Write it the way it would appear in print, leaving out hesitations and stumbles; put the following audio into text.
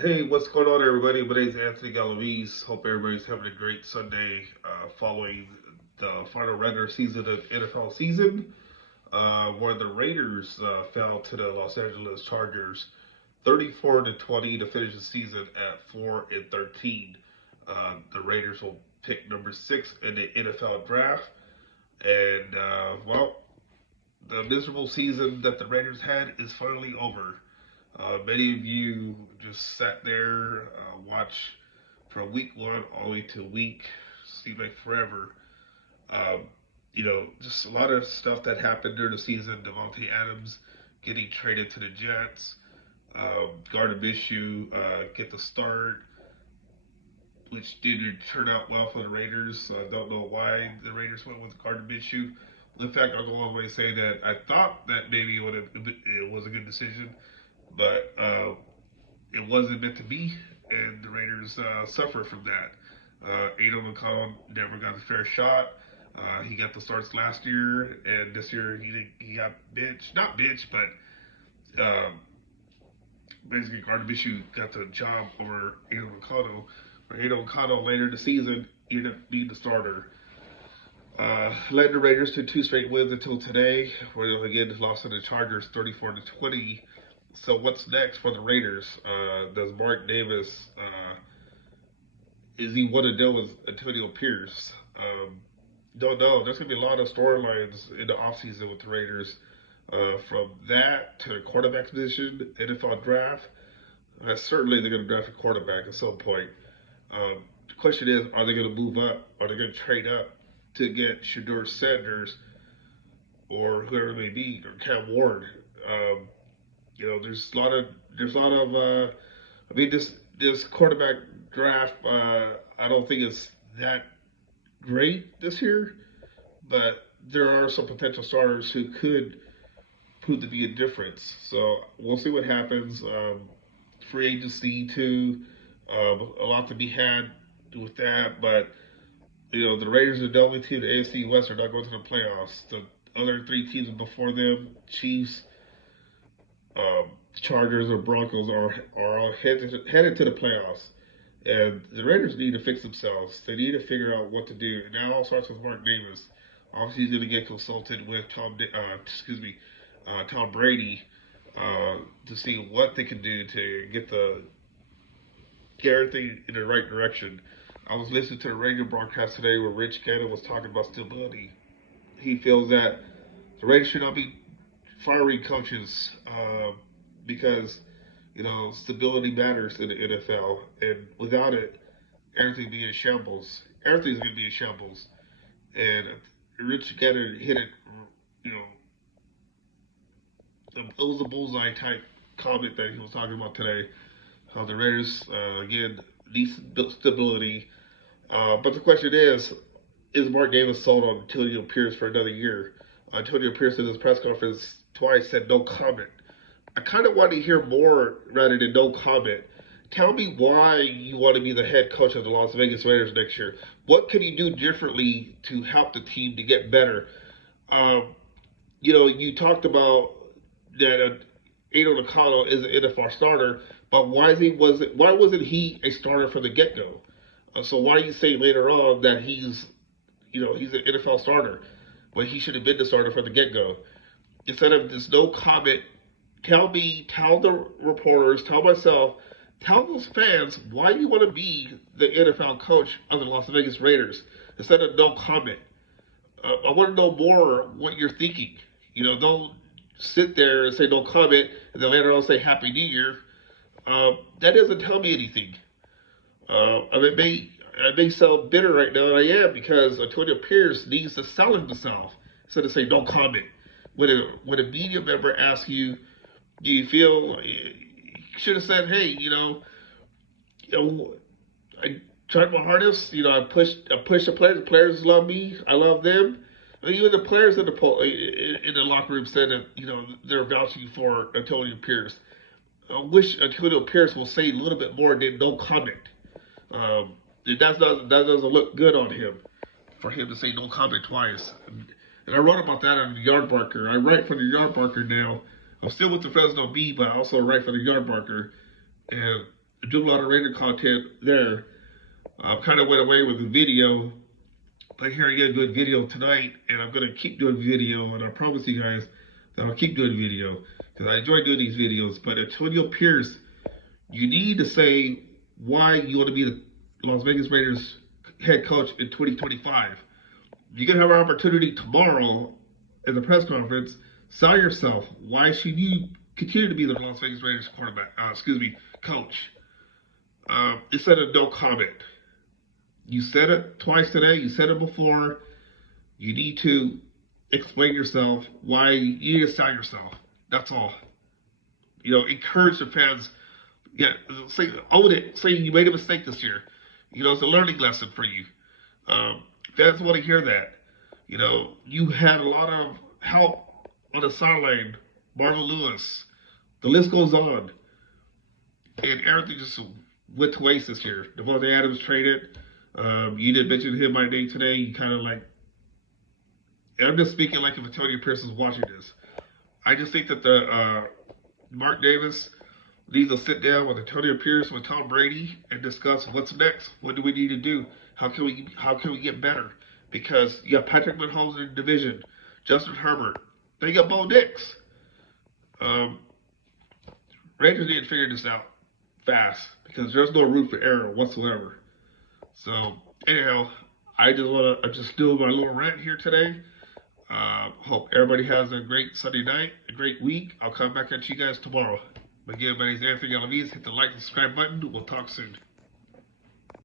Hey, what's going on, everybody? My name's Anthony Galaviz. Hope everybody's having a great Sunday following the final regular season of NFL season, where the Raiders fell to the Los Angeles Chargers, 34-20 to finish the season at 4-13. The Raiders will pick number six in the NFL draft, and the miserable season that the Raiders had is finally over. Many of you just sat there, watched from week one all the way to week, seemed like forever. Um, just a lot of stuff that happened during the season. Devontae Adams getting traded to the Jets, Gardner Minshew get the start, which didn't turn out well for the Raiders. I don't know why the Raiders went with Gardner Minshew. In fact, I'll go all the way to say that I thought that maybe it was a good decision, but it wasn't meant to be, and the Raiders suffered from that. Aidan O'Connell never got a fair shot. He got the starts last year, and this year he got benched. Not benched, but basically Gardner Minshew got the job over Aidan O'Connell. Aidan O'Connell later in the season ended up being the starter. Led the Raiders to two straight wins until today, where they again lost to the Chargers 34-20. So what's next for the Raiders? Does Mark Davis is he one to deal with Antonio Pierce? Don't know. There's gonna be a lot of storylines in the offseason with the Raiders. From that to the quarterback position, NFL draft. Certainly they're gonna draft a quarterback at some point. The question is, are they gonna move up? Are they gonna trade up to get Shedeur Sanders or whoever it may be, or Cam Ward? Um, there's a lot of I mean this quarterback draft I don't think it's that great this year, but there are some potential starters who could prove to be a difference. So we'll see what happens. Free agency too, a lot to be had with that, but the Raiders are the only team in the AFC West are not going to the playoffs. The other three teams before them, Chiefs, Chargers, or Broncos, are all headed to the playoffs. And the Raiders need to fix themselves. They need to figure out what to do. And that all starts with Mark Davis. Obviously, he's going to get consulted with Tom Brady, to see what they can do to get everything in the right direction. I was listening to the radio broadcast today where Rich Gannon was talking about stability. He feels that the Raiders should not be firing coaches because stability matters in the NFL, and without it, everything be in shambles. Everything's gonna be in shambles. And Rich Gannon hit it. You know, it was a bullseye type comment that he was talking about today. How the Raiders again need stability. But the question is Mark Davis sold on Antonio Pierce for another year? Antonio Pierce in his press conference twice said no comment. I kind of want to hear more rather than no comment. Tell me why you want to be the head coach of the Las Vegas Raiders next year. What can you do differently to help the team to get better? Um, you talked about that Aidan O'Connell is an NFL starter, but why wasn't he a starter from the get go? So why do you say later on that he's an NFL starter, but he should have been the starter from the get go? Instead of this no comment, tell the reporters, tell myself, tell those fans why you want to be the NFL coach of the Las Vegas Raiders instead of no comment. I want to know more what you're thinking. Don't sit there and say no comment and then later on say Happy New Year. That doesn't tell me anything. I may sound bitter right now, and I am because Antonio Pierce needs to sell himself instead of say no comment. When a media member asks you, do you feel you should have said, hey, I tried my hardest. I pushed the players. The players love me. I love them. And even the players in the locker room said that they're vouching for Antonio Pierce. I wish Antonio Pierce will say a little bit more than no comment. Um, that doesn't look good on him for him to say no comment twice. And I wrote about that on the Yard Barker. I write for the Yard Barker now. I'm still with the Fresno Bee, but I also write for the Yard Barker. And do a lot of Raider content there. Kind of went away with the video, but here I get a good video tonight, and I'm gonna keep doing video, and I promise you guys that I'll keep doing video because I enjoy doing these videos. But Antonio Pierce, you need to say why you want to be the Las Vegas Raiders head coach in 2025. You're gonna have an opportunity tomorrow in the press conference. Sell yourself. Why should you continue to be the Las Vegas Raiders coach? Instead of no comment. You said it twice today. You said it before. You need to explain yourself. Why you need to sell yourself. That's all. Encourage the fans. Yeah, own it. Say you made a mistake this year. It's a learning lesson for you. Fans want to hear that. You had a lot of help on the sideline. Marvin Lewis. The list goes on. And everything just went to waste this year. Davante Adams traded. You didn't mention him by name today. You kind of like. And I'm just speaking like if Antonio Pierce is watching this. I just think that the Mark Davis needs to sit down with Antonio Pierce, with Tom Brady, and discuss what's next. What do we need to do? How can we get better? Because you got Patrick Mahomes in the division, Justin Herbert. Then you got Bo Nix. Raiders need to figure this out fast because there's no room for error whatsoever. So anyhow, I just want to just do my little rant here today. Hope everybody has a great Sunday night, a great week. I'll come back at you guys tomorrow. Again, my name is Anthony Galaviz. Hit the like and subscribe button. We'll talk soon.